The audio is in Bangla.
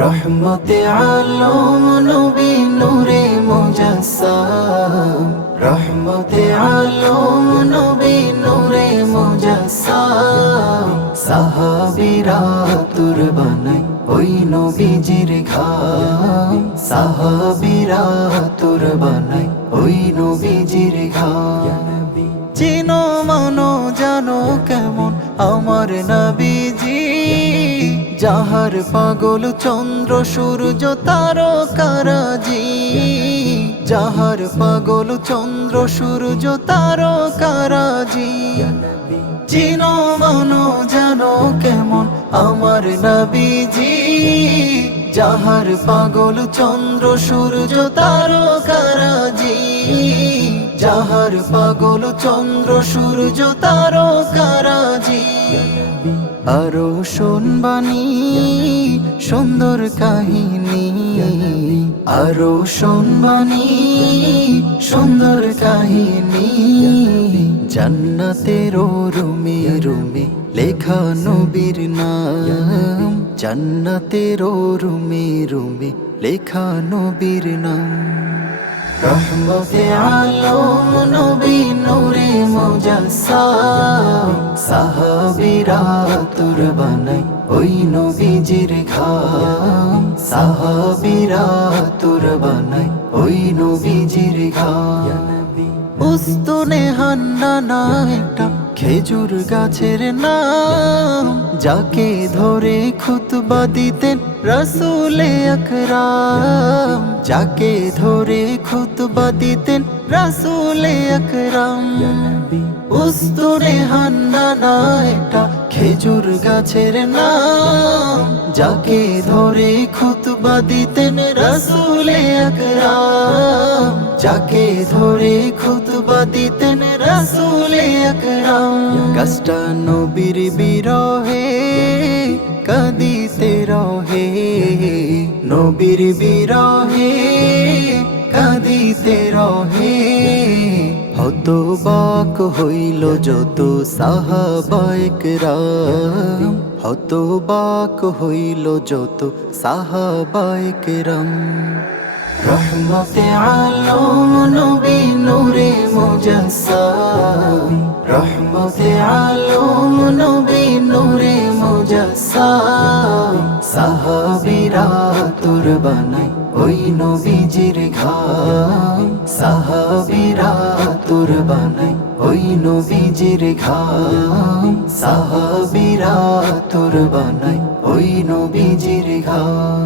রহমতে আলম নবী নূরে মুজাসসাম, রহমতে আলম নবী নূরে মুজাসসাম। সাহাবীরা তুর বানাই ওই নবীজির ঘাম, সাহাবীরা তুর বানাই ওই নবীজির ঘাম। চিনো মানো জানো কেমন আমার নবীজি, যাহার পাগল চন্দ্র সূর্য তারকারাজি, যাহার পাগল চন্দ্র সূর্য তারকারাজি। চিনো মানো জানো কেমন আমার নবীজি, যাহার পাগল চন্দ্র সূর্য তারকারাজি, যাহার পাগল চন্দ্র সূর্য তারকারাজি। আরো শোনবানি সুন্দর কাহিনী, আরো শোনবানি সুন্দর কাহিনী। জান্নাতের রুমে রুমে লেখা নবীর নাম, জান্নাতের রুমে রুমে লেখা নবীর নাম। রহমতে আলম নবী নূরে মুজাসসাম, সাহাবীরা তুর বানাই ওই নবীজির ঘাম, সাহাবীরা তুর বানাই ওই নবীজির ঘাম। উস্তুনে হান্নানা একটা খেজুর গাছের নাম, যাকে ধরে খুতবা দিতেন রাসূলে আকরাম, যাকে ধরে খুতবা দিতেন রাসূলে আকরাম। উস্তুনে হান্নানা একটা খেজুর গাছের নাম, যাকে ধরে খুতবা দিতেন রাসূলে আকরাম, যাকে ধরে খুতবা দিতেন রাসূলে আকরাম। গাছটা নবীর বিরহে কাঁদিতে রহে, নবীর বিরহে কাঁদিতে রহে। হতবাক হইল যত সাহাবায়ে কেরাম, হতবাক হইল যত সাহাবায়ে কেরাম। রহমতে আলম নবী নূরে মুজাসসাম, রহমতে আলম নবী নূরে মুজাসসাম। সাহাবীরা তুর বানাই ওই নবীজির ঘাম, সাহাবীরা তুর বানাই ওই নবীজির ঘাম, সাহাবীরা তুর বানাই ওই নবীজির ঘাম।